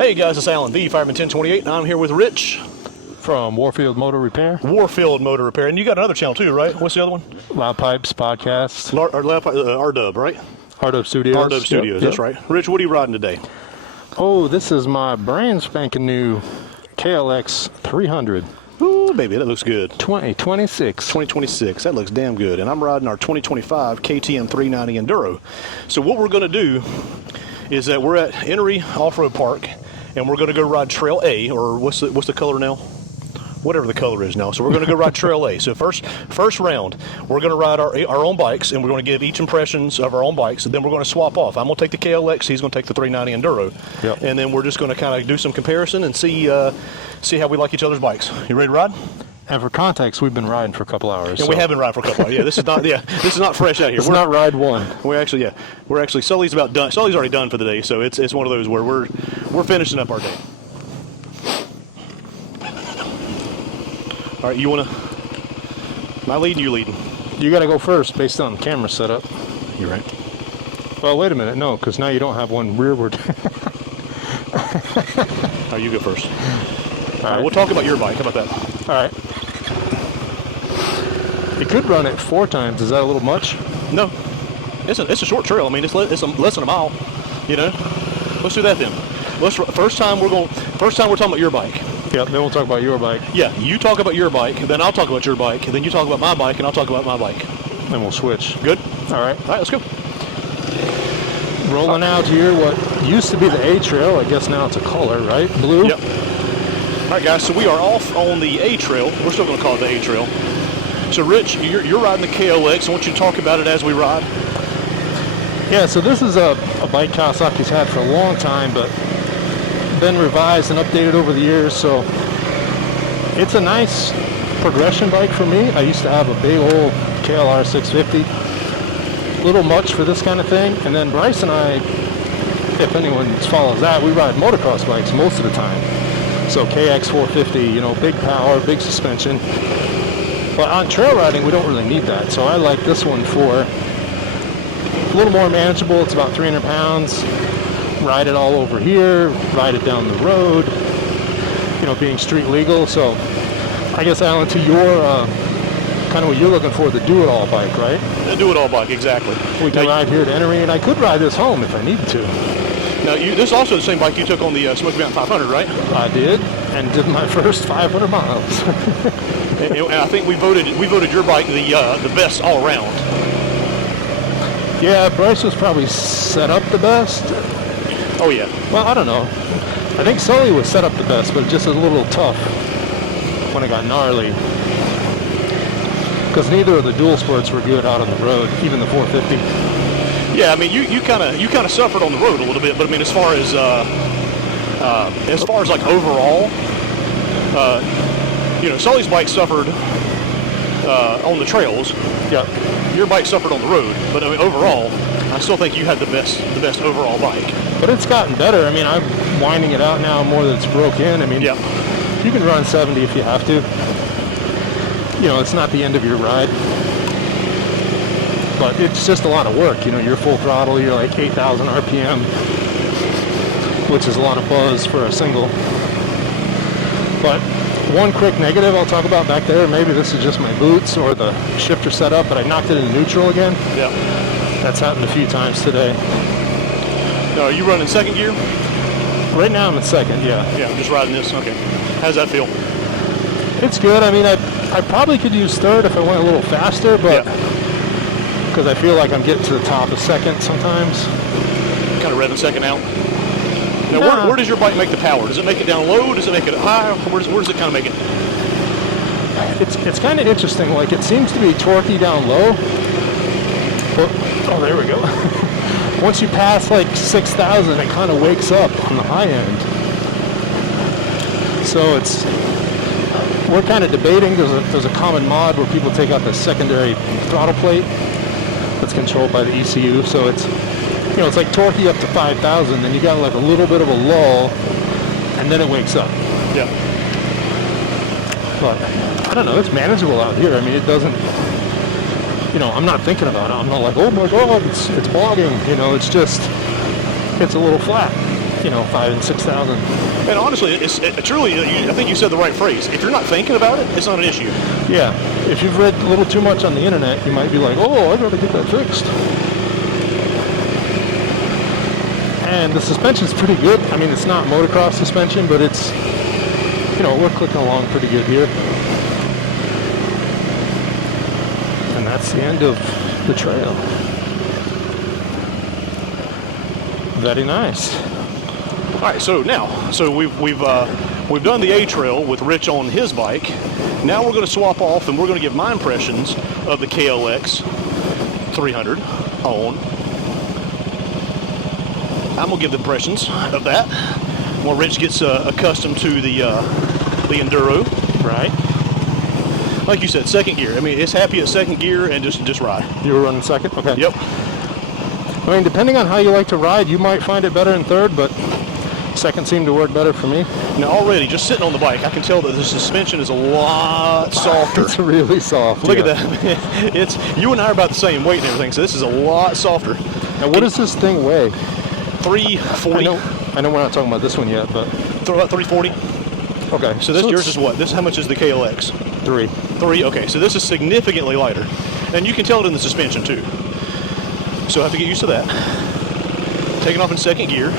Hey guys, it's Alan V, Fireman 1028, and I'm here with Rich from Warfield Motor Repair. Warfield Motor Repair, and you got another channel too, right? What's the other one? Loud Pipes Podcast. RDub, right? RDub Studios. RDub Studios, that's right. Rich, what are you riding today? Oh, this is my brand spanking new KLX300. Ooh, baby, that looks good. 2026. 2026, that looks damn good. And I'm riding our 2025 KTM 390 Enduro. So what we're going to do is that we're at Henry Off-Road Park, and we're going to go ride Trail A, or what's the color now? Whatever the color is now. So we're going to go ride Trail A. So first round, we're going to ride our own bikes, and we're going to give each impressions of our own bikes, and then we're going to swap off. I'm going to take the KLX, he's going to take the 390 Enduro. Yep. And then we're just going to kind of do some comparison and see how we like each other's bikes. You ready to ride? And for context, we've been riding for a couple hours. And we have been riding for a couple hours. Yeah, this is not fresh out here. It's not ride one. We're actually Sully's about done. Sully's already done for the day, so it's one of those where we're finishing up our day. All right, you wanna? Am I leading? You leading? You got to go first based on the camera setup. You're right. Well, wait a minute. No, because now you don't have one rearward. All right, you go first. All right. We'll talk about your bike. How about that? All right. You could run it 4 times. Is that a little much? No, it's a short trail. I mean, it's less than a mile. You know, let's do that then. First time we're talking about your bike. Yep. Then we'll talk about your bike. Yeah, you talk about your bike, then I'll talk about your bike, then you talk about my bike, and I'll talk about my bike. Then we'll switch. Good. All right. All right, let's go. Rolling out here, what used to be the A trail. I guess now it's a color, right? Blue. Yep. All right, guys. So we are off on the A trail. We're still going to call it the A trail. So, Rich, you're riding the KLX. I want you to talk about it as we ride. Yeah. So this is a bike Kawasaki's had for a long time, but been revised and updated over the years. So it's a nice progression bike for me. I used to have a big old KLR 650. A little much for this kind of thing. And then Bryce and I, if anyone follows that, we ride motocross bikes most of the time. So KX 450, you know, big power, big suspension. But on trail riding, we don't really need that. So I like this one for a little more manageable. It's about 300 pounds. Ride it all over here, ride it down the road, you know, being street legal. So I guess, Alan, to your kind of what you're looking for, the do-it-all bike, right? The do-it-all bike, exactly. We can ride here to Henry, and I could ride this home if I needed to. Now, this is also the same bike you took on the Smackdown 500, right? I did, and did my first 500 miles. and I think we voted your bike the best all around. Yeah, Bryce was probably set up the best. Oh yeah. Well, I don't know. I think Sully was set up the best, but just a little tough when it got gnarly. Because neither of the dual sports were good out on the road, even the 450. Yeah, I mean, you kind of suffered on the road a little bit, but I mean, as far as like overall, you know, Sully's bike suffered on the trails. Yeah. Your bike suffered on the road, but I mean, overall, I still think you had the best overall bike. But it's gotten better. I mean, I'm winding it out now more that it's broke in. I mean, yeah. You can run 70 if you have to. You know, it's not the end of your ride. But it's just a lot of work. You know, you're full throttle, you're like 8,000 RPM, which is a lot of buzz for a single. But one quick negative I'll talk about back there, maybe this is just my boots or the shifter setup, but I knocked it into neutral again. Yeah. That's happened a few times today. Now, are you running second gear? Right now I'm in second, yeah. Yeah, I'm just riding this. Okay. How's that feel? It's good. I mean, I probably could use third if I went a little faster, but because I feel like I'm getting to the top of second sometimes. Kind of revving second out. Now, where does your bike make the power? Does it make it down low? Does it make it high? Where does it kind of make it? It's kind of interesting. Like, it seems to be torquey down low. But, oh, there we go. Once you pass like 6,000, it kind of wakes up on the high end. So we're kind of debating. There's a common mod where people take out the secondary throttle plate that's controlled by the ECU. So it's, you know, it's like torquey up to 5,000, then you got like a little bit of a lull, and then it wakes up. Yeah. But I don't know, it's manageable out here. I mean, it doesn't, you know, I'm not thinking about it. I'm not like, oh my God, it's bogging. You know, it's just, it's a little flat. you know, 5,000 and 6,000. And honestly, it's really, I think you said the right phrase. If you're not thinking about it, it's not an issue. Yeah, if you've read a little too much on the internet, you might be like, oh, I gotta get that fixed. And the suspension's pretty good. I mean, it's not motocross suspension, but it's, you know, we're clicking along pretty good here. And that's the end of the trail. Very nice. All right, so now, we've done the A trail with Rich on his bike. Now we're going to swap off, and we're going to give my impressions of the KLX300 on. I'm going to give the impressions of that while Rich gets accustomed to the Enduro. Right. Like you said, second gear. I mean, it's happy at second gear and just ride. You were running second? Okay. Yep. I mean, depending on how you like to ride, you might find it better in third, but second seemed to work better for me. Now already, just sitting on the bike, I can tell that the suspension is a lot softer. It's really soft. Look at that. It's, you and I are about the same weight and everything, so this is a lot softer. Now, what does this thing weigh? 340. I know we're not talking about this one yet, but... About 340. Okay. So this yours is what? This how much is the KLX? 3. 3, okay. So this is significantly lighter. And you can tell it in the suspension too. So I have to get used to that. Taking off in second gear.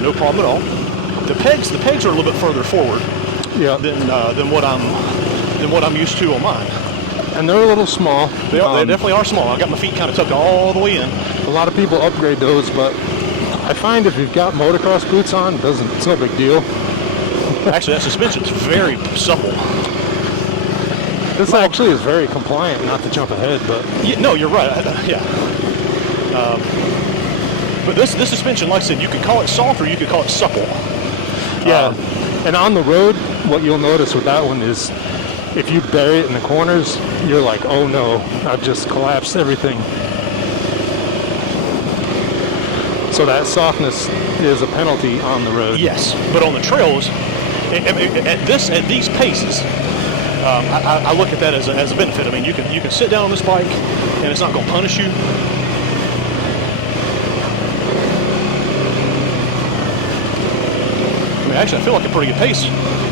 No problem at all. The pegs are a little bit further forward than what I'm used to on mine. And they're a little small. They definitely are small. I got my feet kind of tucked all the way in. A lot of people upgrade those, but I find if you've got motocross boots on, it's no big deal. Actually, that suspension's very supple. This actually is very compliant, not to jump ahead, but... Yeah, no, you're right. Yeah. But this suspension, like I said, you could call it soft or you could call it supple. Yeah. And on the road, what you'll notice with that one is if you bury it in the corners, you're like, oh no, I've just collapsed everything. So that softness is a penalty on the road. Yes, but on the trails, at these paces, I look at that as a benefit. I mean, you can sit down on this bike, and it's not going to punish you. I mean, actually, I feel like a pretty good pace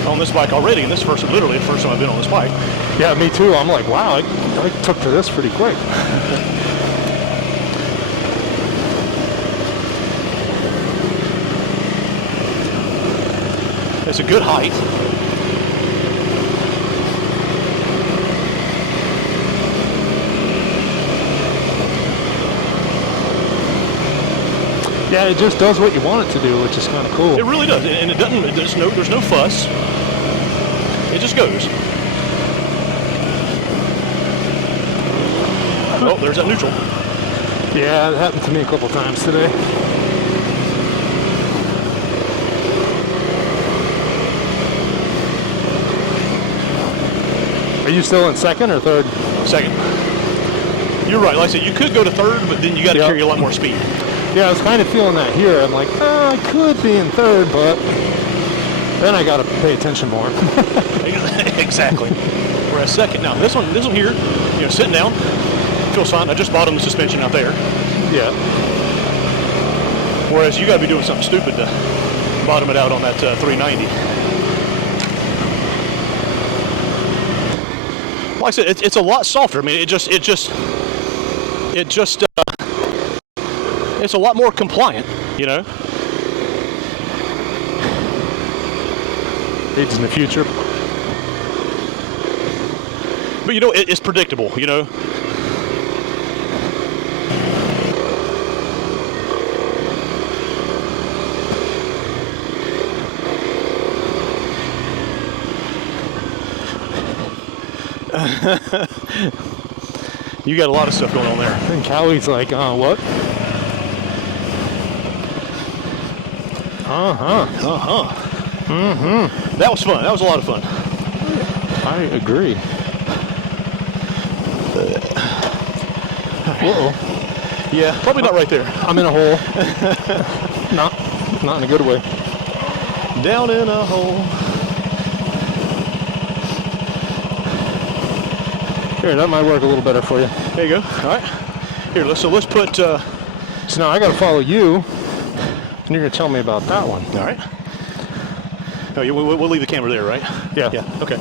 on this bike already, and this is literally the first time I've been on this bike. Yeah, me too. I'm like, wow, I took to this pretty quick. It's a good height. Yeah, it just does what you want it to do, which is kind of cool. It really does, and it doesn't. There's no fuss. It just goes. Oh, there's that neutral. Yeah, it happened to me a couple times today. Are you still in second or third? Second. You're right. Like I said, you could go to third, but then you got to carry a lot more speed. Yeah, I was kind of feeling that here. I'm like, I could be in third, but then I got to pay attention more. Exactly. Whereas second, now this one here, you know, sitting down, feels fine. I just bottomed the suspension out there. Yeah. Whereas you got to be doing something stupid to bottom it out on that 390. Like I said, it's a lot softer. I mean, it's a lot more compliant, you know. Aids in the future. But you know, it's predictable, you know. You got a lot of stuff going on there. And Cowie's like, what? That was fun. That was a lot of fun. I agree. Uh-oh. Yeah, probably not right there. I'm in a hole. not in a good way. Down in a hole. Here, that might work a little better for you. There you go. All right. Here, let's put. So now I got to follow you And you're going to tell me about that one. All right. Oh, we'll leave the camera there, right? Yeah. Yeah, okay.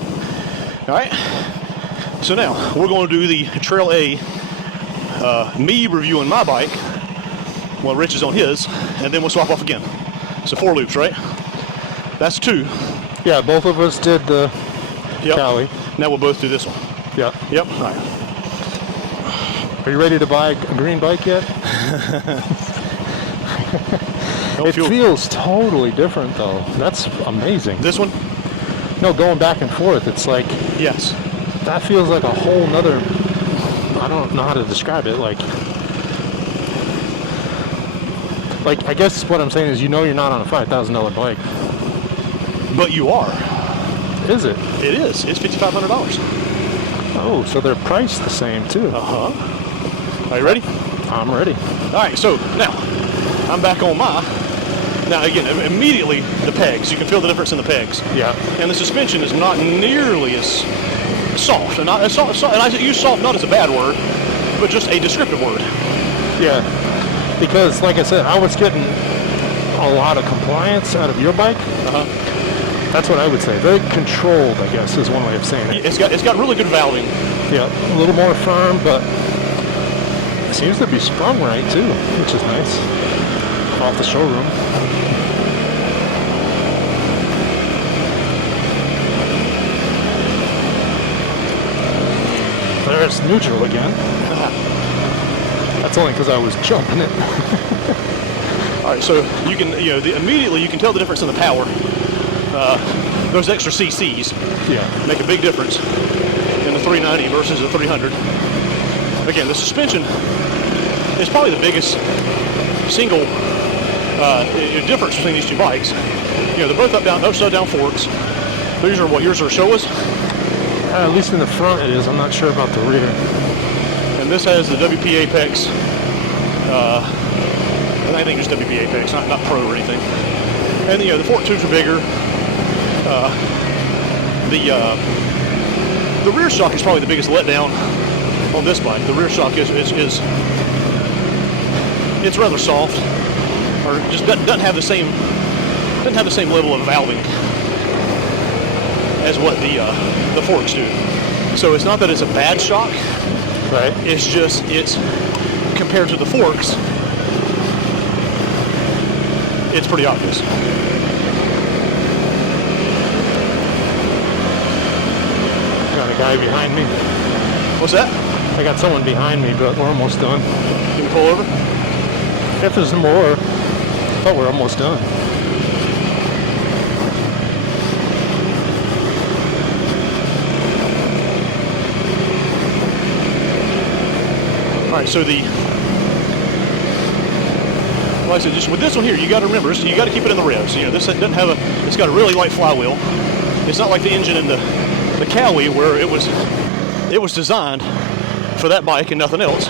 All right. So now, we're going to do the Trail A, me reviewing my bike, while Rich is on his, and then we'll swap off again. So 4 loops, right? That's 2. Yeah, both of us did the Cali. Now we'll both do this one. Yeah. Yep. All right. Are you ready to buy a green bike yet? It feels totally different, though. That's amazing. This one? No, going back and forth, it's like... Yes. That feels like a whole nother... I don't know how to describe it. Like, I guess what I'm saying is, you know, you're not on a $5,000 bike. But you are. Is it? It is. It's $5,500. Oh, so they're priced the same, too. Uh-huh. Are you ready? I'm ready. All right, so now, I'm back on my... Now, again, immediately, the pegs. You can feel the difference in the pegs. Yeah. And the suspension is not nearly as soft. And, and I use soft not as a bad word, but just a descriptive word. Yeah. Because, like I said, I was getting a lot of compliance out of your bike. Uh-huh. That's what I would say. Very controlled, I guess, is one way of saying it. It's got really good valving. Yeah, a little more firm, but it seems to be sprung right, too, which is nice. Off the showroom. There's neutral again. That's only because I was jumping it. All right, so you can, immediately you can tell the difference in the power. Those extra CCs make a big difference in the 390 versus the 300. Again, the suspension is probably the biggest single difference between these 2 bikes. They're both upside down forks. These are what yours are Showas? At least in the front it is. I'm not sure about the rear. And this has the WP Apex. I think just WP Apex, not Pro or anything. And the fork tubes are bigger. The rear shock is probably the biggest letdown on this bike. The rear shock is it's rather soft, or just doesn't have the same level of valving as what the forks do. So it's not that it's a bad shock, right? It's just compared to the forks, it's pretty obvious. Got a guy behind me. What's that? I got someone behind me, but we're almost done. Can we pull over? If there's more, but we're almost done. All right, so like I said, just with this one here, you got to remember, you got to keep it in the revs. This doesn't have it's got a really light flywheel. It's not like the engine in the Cali where it was designed for that bike and nothing else.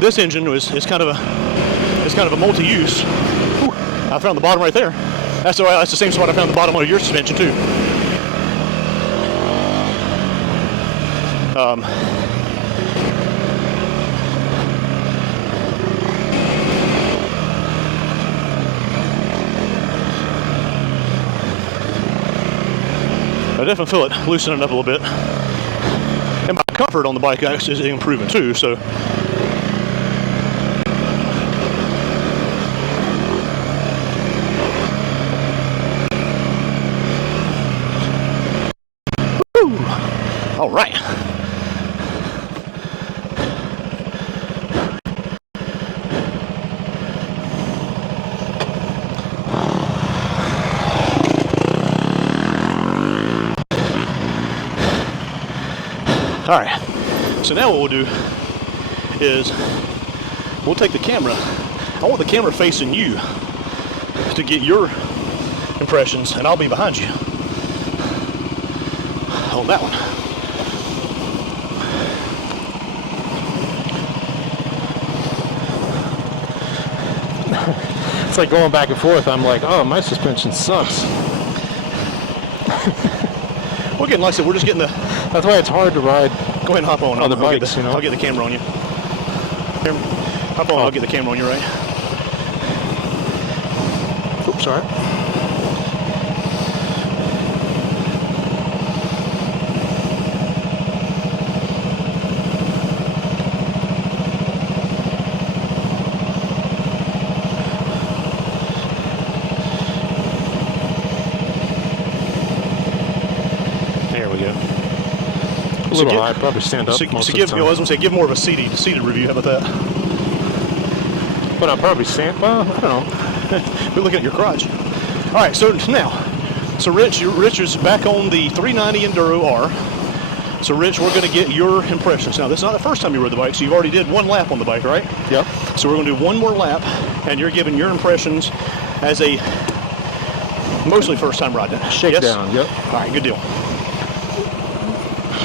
This engine is kind of a multi-use. Ooh, I found the bottom right there. That's the same spot I found the bottom of your suspension too. I definitely feel it loosening up a little bit. And my comfort on the bike actually is improving too, so. Woo! All right. All right, so now what we'll do is we'll take the camera. I want the camera facing you to get your impressions, and I'll be behind you on that one. It's like going back and forth. I'm like, oh, my suspension sucks. We're getting, like I said, we're just getting the... That's why it's hard to ride. Go ahead and hop on. Other bikes, I'll get the camera on you. Hop on, I'll get the camera on you, right? all right. There we go. A little high, probably stand up most of the time. I was going to say, give more of a seated review. How about that? But I'll probably stand, well, I don't know. We're looking at your crotch. All right, so now, Rich is back on the 390 Enduro R. So Rich, we're going to get your impressions. Now, this is not the first time you rode the bike, so you've already did one lap on the bike, right? Yep. So we're going to do one more lap, and you're giving your impressions as a mostly first time riding it. Shakedown, yes? yep. All right, good deal.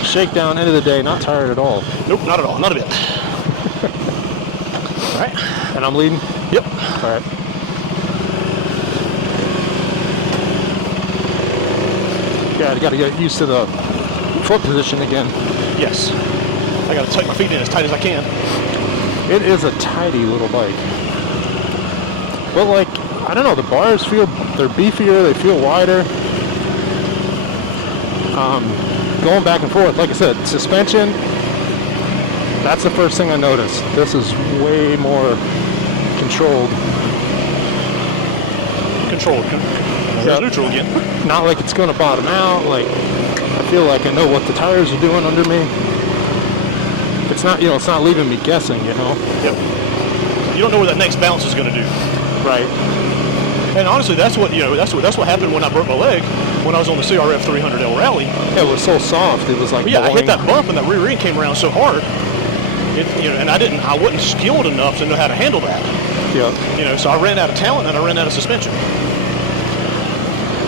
Shakedown, end of the day, not tired at all. Nope, not at all, not a bit. All right. And I'm leading? Yep. All right. Yeah, I got to get used to the foot position again. Yes. I got to tuck my feet in as tight as I can. It is a tidy little bike. But like, I don't know, the bars they're beefier, they feel wider. Going back and forth, like I said, suspension, that's the first thing I noticed. This is way more controlled. There's neutral again. Not like it's going to bottom out. Like, I feel like I know what the tires are doing under me. It's not, it's not leaving me guessing, Yep. You don't know where that next bounce is going to do. Right. And honestly, that's what happened when I broke my leg when I was on the CRF 300L rally. It was so soft. It was like I hit that bump and that rear end came around so hard. And I wasn't skilled enough to know how to handle that. Yeah. So I ran out of talent and I ran out of suspension.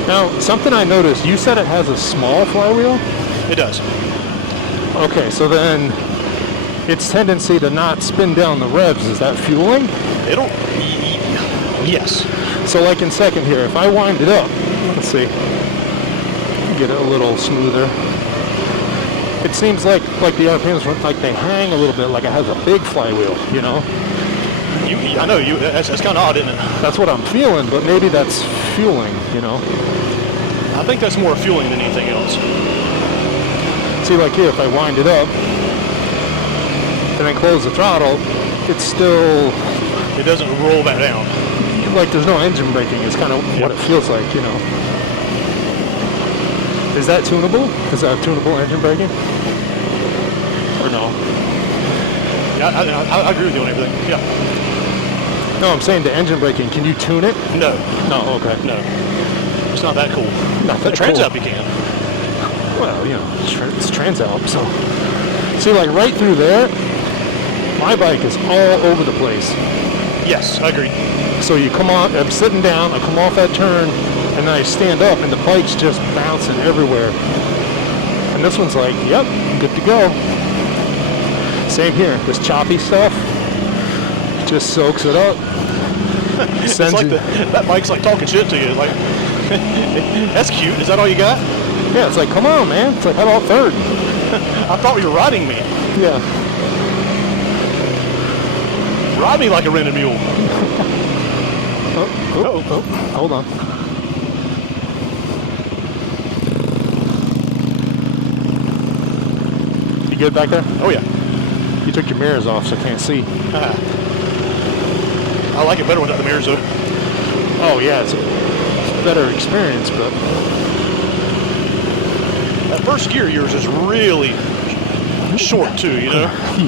Now, something I noticed, you said it has a small flywheel? It does. Okay, so then its tendency to not spin down the revs, is that fueling? Yes. So like in second here, if I wind it up, let's see, get it a little smoother. It seems like the RPMs, like they hang a little bit, like it has a big flywheel, I know, that's kind of odd, isn't it? That's what I'm feeling, but maybe that's fueling, I think that's more fueling than anything else. See, like here, if I wind it up, and then close the throttle, it's still... It doesn't roll back down. Like there's no engine braking, is kind of what it feels like, Is that tunable? Is that tunable engine braking? Or no? Yeah, I agree with you on everything, yeah. No, I'm saying the engine braking, can you tune it? No. No, okay. No. It's not that cool. Not that cool. Transalp you can. Well, it's Transalp, so. See, like right through there, my bike is all over the place. Yes, I agree. So you come on, I'm sitting down, I come off that turn, and then I stand up, and the bike's just bouncing everywhere. And this one's like, yep, good to go. Same here, this choppy stuff, just soaks it up. It's like that bike's like talking shit to you. Like, that's cute. Is that all you got? Yeah, it's like, come on, man. It's like, how about third? I thought you were riding me. Yeah. Ride me like a rented mule. Hold on. You good back there? Oh, yeah. You took your mirrors off, so I can't see. I like it better without the mirrors, though. Oh, yeah, it's a better experience, but... That first gear of yours is really short, too,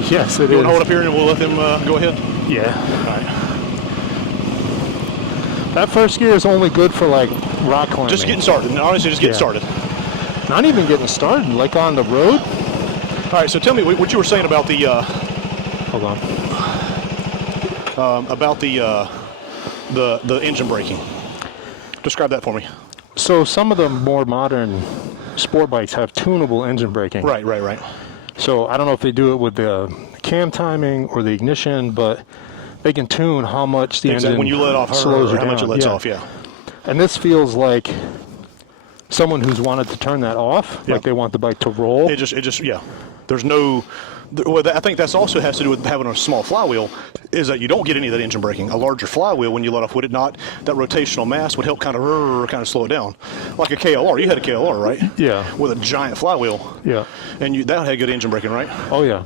Yes, it is. You want to hold up here and we'll let them go ahead? Yeah. All right. That first gear is only good for, like, rock climbing. Just getting started. Honestly, just getting started. Not even getting started, like on the road. All right, so tell me what you were saying about the... Hold on. About the engine braking. Describe that for me. So some of the more modern sport bikes have tunable engine braking. Right. So I don't know if they do it with the cam timing or the ignition, but they can tune how much the engine when you let off slows or how down. much it lets off, yeah. And this feels like someone who's wanted to turn that off, like they want the bike to roll. It just There's no. Well, I think that's also has to do with having a small flywheel, is that you don't get any of that engine braking. A larger flywheel, when you let off, would it not, that rotational mass would help kind of slow it down. Like a KLR. You had a KLR, right? Yeah. With a giant flywheel. Yeah. And that had good engine braking, right? Oh, yeah.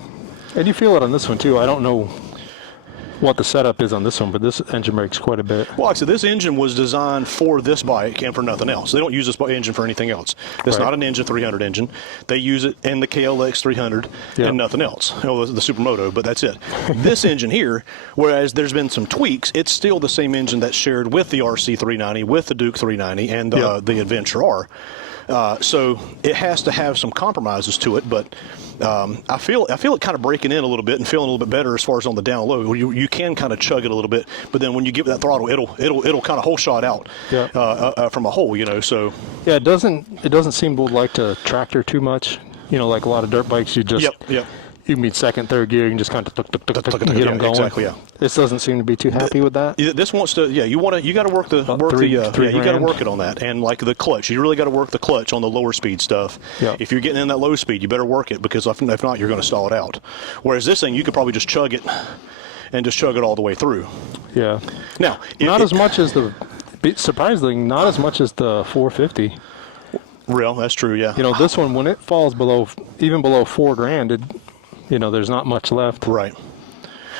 And you feel it on this one, too. I don't know what the setup is on this one, but this engine brakes quite a bit. Well, like I said, this engine was designed for this bike and for nothing else. They don't use this engine for anything else. It's not an Engine 300 engine. They use it in the KLX300 and nothing else. Oh, the Supermoto, but that's it. This engine here, whereas there's been some tweaks, it's still the same engine that's shared with the RC390, with the Duke 390, and the Adventure R. So it has to have some compromises to it, but I feel it kind of breaking in a little bit and feeling a little bit better as far as on the down low. You can kind of chug it a little bit, but then when you give it that throttle, it'll kind of whole shot out from a hole, you know. So yeah, it doesn't seem to like to tractor too much. You know, like a lot of dirt bikes, you just you meet second, third gear, you can just kind of get them going. Exactly, yeah. This doesn't seem to be too happy with that. This wants to, you got to work you got to work it on that, and like the clutch, you really got to work the clutch on the lower speed stuff. Yeah. If you're getting in that low speed, you better work it, because if not, you're going to stall it out. Whereas this thing, you could probably just chug it, and just chug it all the way through. Yeah. Now, surprisingly, not as much as the 450. Real, that's true. Yeah. You know, this one, when it falls even below $4,000, there's not much left. Right.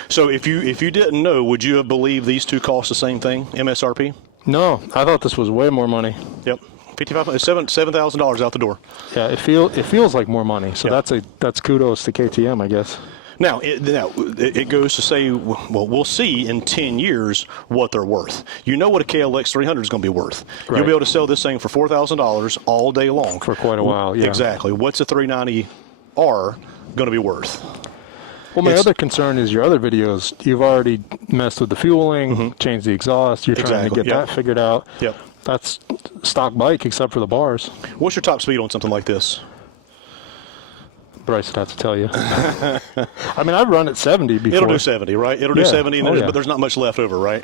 So if you didn't know, would you have believed these two cost the same thing, MSRP? No, I thought this was way more money. Yep. $7,000 out the door. Yeah, it feels like more money. So that's kudos to KTM, I guess. Now it goes to say, well, we'll see in 10 years what they're worth. You know what a KLX300 is going to be worth. Right. You'll be able to sell this thing for $4,000 all day long. For quite a while, yeah. Exactly. What's a 390R going to be worth? Well, my other concern is your other videos. You've already messed with the fueling, changed the exhaust. You're trying to get that figured out. Yep. That's stock bike except for the bars. What's your top speed on something like this? Bryce would have to tell you. I mean, I've run at 70 before. It'll do 70, right? It'll do 70, but there's not much left over, right?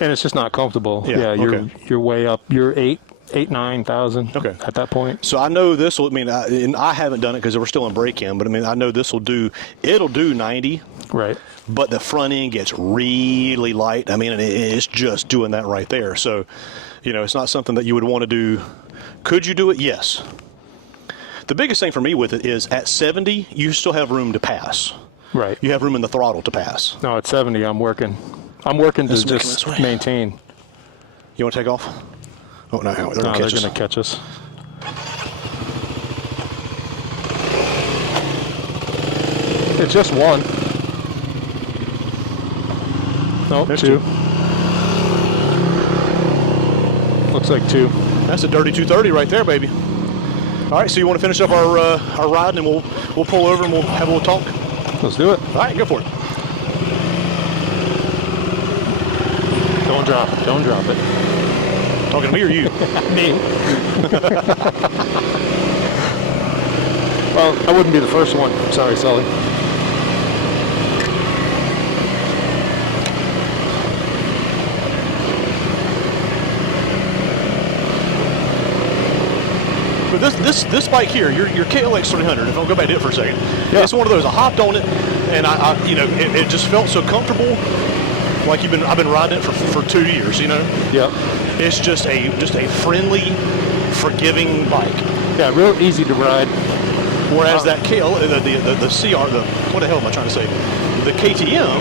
And it's just not comfortable. Yeah, you're way up. You're 9,000 at that point. So I know this will, I haven't done it because we're still in break-in, but I know this will it'll do 90. Right. But the front end gets really light. And it's just doing that right there. So, it's not something that you would want to do. Could you do it? Yes. The biggest thing for me with it is at 70, you still have room to pass. Right. You have room in the throttle to pass. No, at 70, I'm working to just maintain. You want to take off? Oh, no, they're going to catch us. It's just one. Nope, there's two. Looks like two. That's a dirty 230 right there, baby. All right, so you want to finish up our ride, and we'll pull over and we'll have a little talk? Let's do it. All right, go for it. Don't drop it. Talking to me or you? Me. Well, I wouldn't be the first one. Sorry, Sully. But this bike here, your KLX300, if I'll go back to it for a second, it's one of those. I hopped on it, and it just felt so comfortable. Like I've been riding it for 2 years, Yeah. It's just a friendly, forgiving bike. Yeah, real easy to ride. Whereas that the CR, what the hell am I trying to say? The KTM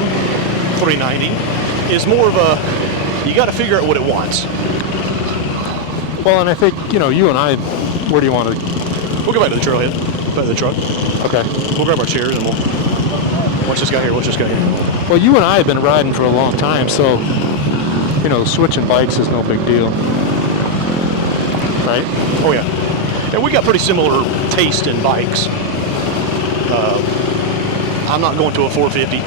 390 is more of you got to figure out what it wants. Well, and I think you and I, where do you want to? We'll go back to the trailhead, back to the truck. Okay. We'll grab our chairs and we'll watch this guy here. Watch this guy here. Well, you and I have been riding for a long time, so switching bikes is no big deal, right? Oh yeah, and we got pretty similar taste in bikes. I'm not going to a 450.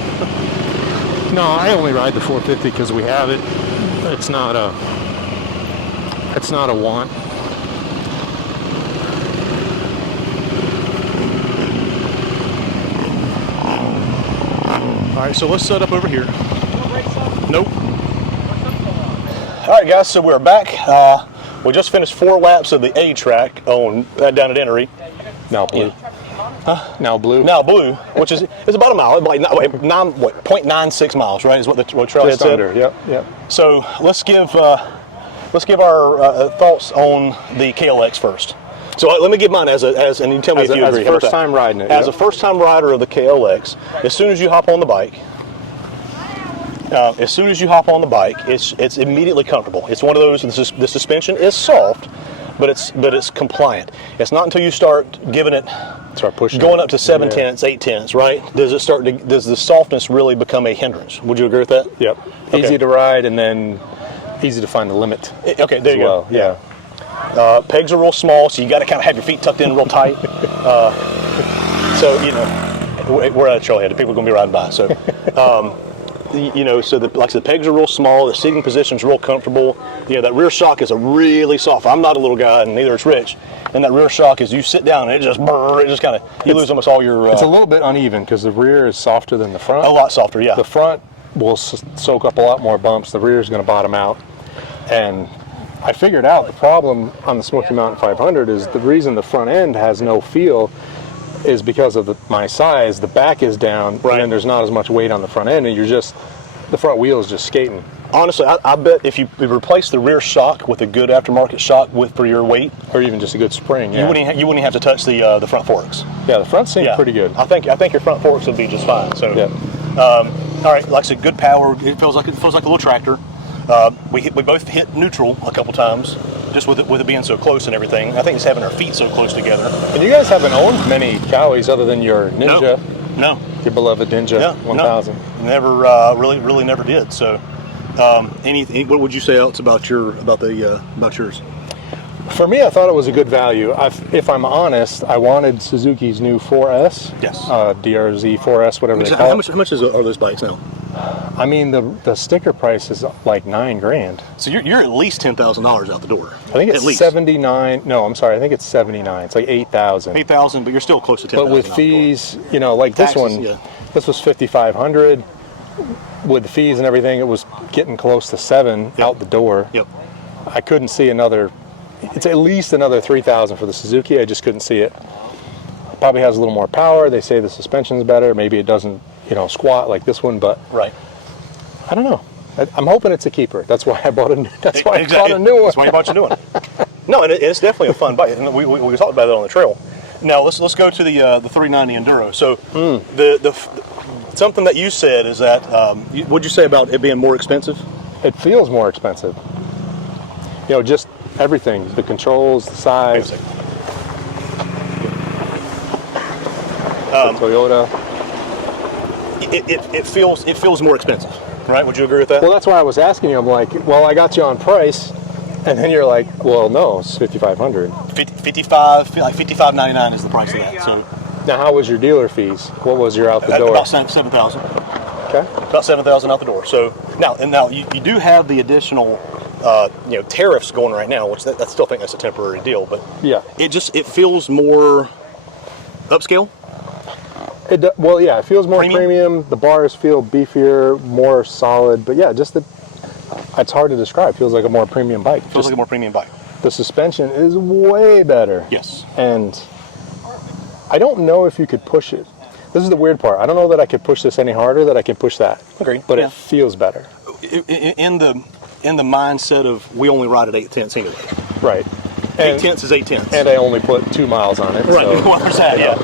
No, I only ride the 450 because we have it. It's not a want. All right, so let's set up over here. Nope. All right, guys, so we're back. We just finished 4 laps of the A track down at Enery. No, blue. Now blue. Now blue, which is about a mile, like 0.96 miles, right? Is what the trailhead Just said. under. Yep. Yep. So let's give our thoughts on the KLX first. So let me give mine as and you tell me if you agree. As a first time riding it. As a first time rider of the KLX, as soon as you hop on the bike, it's immediately comfortable. It's one of those. The suspension is soft, but it's compliant. It's not until you start giving it, start pushing, going up to 7 tenths, 8 tenths, right? Does the softness really become a hindrance? Would you agree with that? Yep. Okay. Easy to ride and then easy to find the limit. Okay, there you go. Yeah. Pegs are real small, so you got to kind of have your feet tucked in real tight. So we're at a trailhead. The people are going to be riding by. So, so like I said, the pegs are real small. The seating position's real comfortable. That rear shock is a really soft. I'm not a little guy, and neither is Rich. And that rear shock is you sit down and it just kind of you lose almost all your. It's a little bit uneven because the rear is softer than the front. A lot softer, yeah. The front will soak up a lot more bumps. The rear is going to bottom out, and I figured out the problem on the Smoky Mountain 500 is the reason the front end has no feel is because of my size. The back is down, right, and there's not as much weight on the front end, and the front wheel is just skating. Honestly, I bet if you replace the rear shock with a good aftermarket shock for your weight, or even just a good spring, you wouldn't have to touch the front forks. Yeah, the front seems pretty good. I think your front forks would be just fine. So, all right, like I said, good power. It feels like a little tractor. We both hit neutral a couple times, just with it being so close and everything. I think it's having our feet so close together. And you guys haven't owned many Cowies other than your Ninja. No. Your beloved Ninja 1000. No. Never, really never did. So, what would you say else about yours? For me, I thought it was a good value. If I'm honest, I wanted Suzuki's new 4S. Yes. DRZ 4S, whatever they call it. How much are those bikes now? I mean, the sticker price is like $9,000. So you're at least $10,000 out the door. I think it's 79. No, I'm sorry. I think it's 79. It's like 8,000. 8,000, but you're still close to 10,000. But with fees, like taxes, this one, this was 5,500. With the fees and everything, it was getting close to 7 out the door. Yep. I couldn't see another. It's at least another 3,000 for the Suzuki. I just couldn't see it. Probably has a little more power. They say the suspension's better. Maybe it doesn't, squat like this one. But right. I don't know. I'm hoping it's a keeper. That's why I bought a. That's why I bought a new one. That's why you bought a new one. No, and it's definitely a fun bike. And we talked about it on the trail. Now let's go to the 390 Enduro. So the something that you said is that what'd you say about it being more expensive? It feels more expensive. Just everything, the controls, the size. The Toyota. It feels more expensive, right? Would you agree with that? Well, that's why I was asking you. I'm like, well, I got you on price, and then you're like, well, no, it's $5,500. $55.99 is the price of that. So now, how was your dealer fees? What was your out the door? About 7,000. Okay. About 7,000 out the door. So now you do have the additional. Tariffs going right now, which I still think that's a temporary deal, but it feels more upscale. It feels more premium. The bars feel beefier, more solid, but it's hard to describe. It feels like a more premium bike. Feels like a more premium bike. The suspension is way better. Yes. And I don't know if you could push it. This is the weird part. I don't know that I could push this any harder than I can push that. Agreed. But it feels better. In the mindset of we only ride at 8 tenths anyway. Right. 8 tenths is 8 tenths. And I only put 2 miles on it. Right. So. Well, there's that, yeah.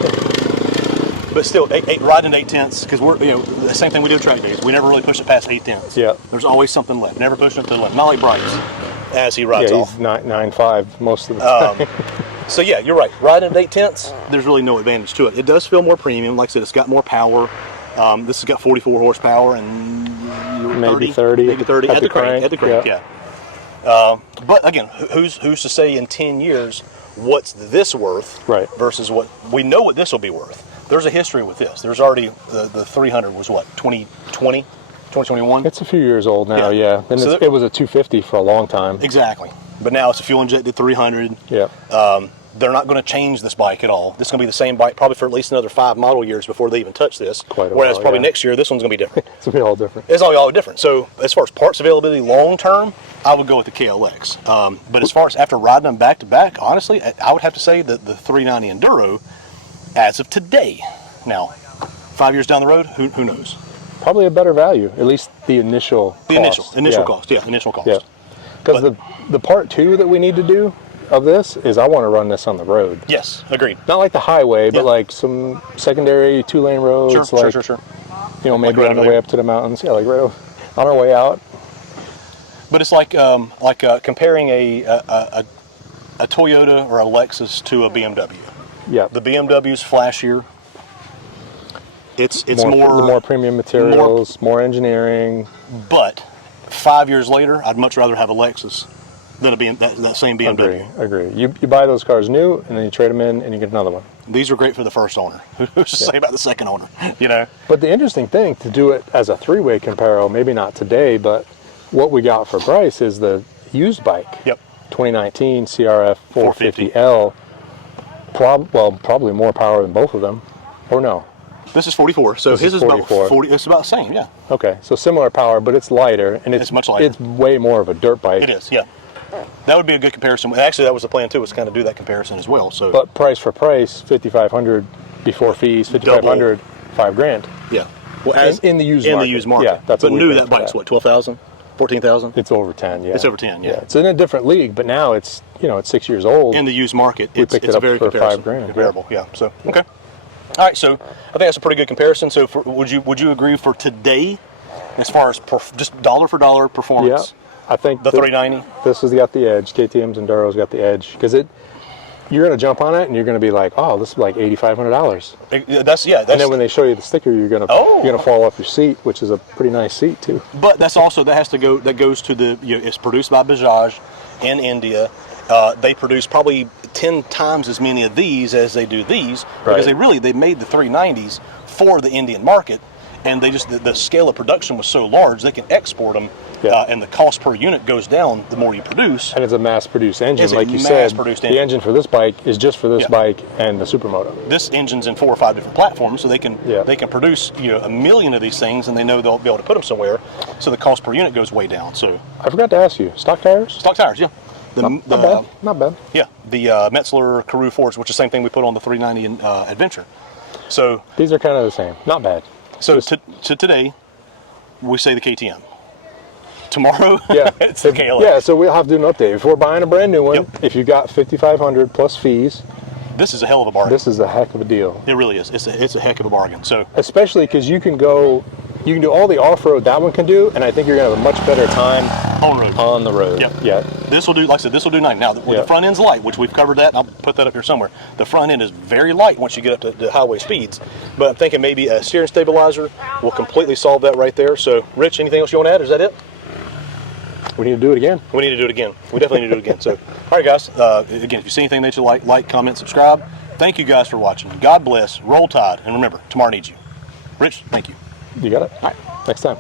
But still, riding at 8 tenths, because we're, the same thing we do at track days. We never really push it past 8 tenths. Yeah. There's always something left. Never pushing it to the left. Not like Bryce, as he rides off. He's 9.5 most of the time. So yeah, you're right. Riding at 8 tenths, there's really no advantage to it. It does feel more premium. Like I said, it's got more power. This has got 44 horsepower and maybe 30. Maybe 30 at the crank. At the crank, yeah. But again, who's to say in 10 years what's this worth versus what we know what this will be worth? There's a history with this. There's already the 300 was what 2020, 2021. It's a few years old now, yeah. And so it was a 250 for a long time. Exactly. But now it's a fuel injected 300. Yeah. They're not going to change this bike at all. This is going to be the same bike probably for at least another 5 model years before they even touch this. Whereas probably next year, this one's going to be different. It's going to be all different. It's all different. So as far as parts availability long term, I would go with the KLX. But as far as after riding them back to back, honestly, I would have to say that the 390 Enduro as of today. Now, 5 years down the road, who knows? Probably a better value, at least the initial cost. Initial Yeah. cost, yeah, initial cost. Yeah. Because the part two that we need to do of this is I want to run this on the road. Yes, agreed. Not like the highway, but Yeah. like some secondary 2-lane roads. Sure, like, sure. You know, maybe right on the over way there. up to the mountains. Yeah, like right on our way out. But it's like comparing a Toyota or a Lexus to a BMW. Yeah. The BMW's flashier. It's more premium materials, more engineering. But 5 years later, I'd much rather have a Lexus than that same BMW. Agree. You buy those cars new, and then you trade them in, and you get another one. These are great for the first owner. Who's to say about the second owner? You know. But the interesting thing to do it as a three-way comparo, maybe not today, but what we got for Bryce is the used bike. Yep. 2019 CRF 450L. Probably more power than both of them, or no? This is 44, so This his is is 44. about 40. It's about the same, yeah. Okay, so similar power, but it's lighter, and It's much lighter. It's way more of a dirt bike. It is, yeah. That would be a good comparison. Actually, that was the plan too, was to kind of do that comparison as well. So, But price for price, 5,500 before fees, 5,500, $5,000. yeah. Well, in the used in market. the used market. Yeah, that's but what we new paid that for bike's what, 12,000, 14,000 It's over 10. Yeah, It's over 10, yeah. It's in a different league, but now it's it's 6 years old. in the used market. We It's picked it a up very for comparison, $5,000, comparable. Yeah. So okay. All right. So I think that's a pretty good comparison. So would you agree for today, as far as just dollar for dollar Yeah, performance? I think The 390. This has got the edge. KTM's Enduro's got the edge because you're gonna jump on it and you're gonna be like, oh, this is like $8,500. That's And then when they show you the sticker, you're gonna fall off your seat, which is a pretty nice seat too. But that goes to the it's produced by Bajaj in India. They produce probably 10 times as many of these as they do these because they made the 390s for the Indian market, and they just the scale of production was so large they can export them, and the cost per unit goes down the more you produce. And it's a mass-produced engine, It's a like you said. mass-produced The engine. engine for this bike is just for this bike and the Supermoto. This engine's in 4 or 5 different platforms, so they can produce 1 million of these things, and they know they'll be able to put them somewhere, so the cost per unit goes way down. So I forgot to ask you, stock tires? stock tires, yeah. Not bad. Yeah, the Metzler Karoo Force, which is the same thing we put on the 390 Adventure. So These are kind of the same. Not bad. So to today, we say the KTM. Tomorrow, Yeah, it's the KLX. Yeah, so we'll have to do an update. If we're buying a brand new one, Yep. if you got 5,500 plus fees, This is a hell of a bargain. this is a heck of a deal. It really is. It's a heck of a bargain. So Especially because you can do all the off-road that one can do, and I think you're gonna have a much better time on the road. Yep. Yeah. This will do, like I said, this will do 90. Now, the Yeah. front end's light, which we've covered that, and I'll put that up here somewhere. The front end is very light once you get up to the highway speeds, but I'm thinking maybe a steering stabilizer will completely solve that right there. So, Rich, anything else you want to add? Is that it? We need to do it again. We need to do it again. We definitely need to do it again. So, all right, guys. Again, if you see anything that you like, comment, subscribe. Thank you guys for watching. God bless. Roll Tide. And remember, tomorrow needs you. Rich, thank you. You got it? All right. Next time.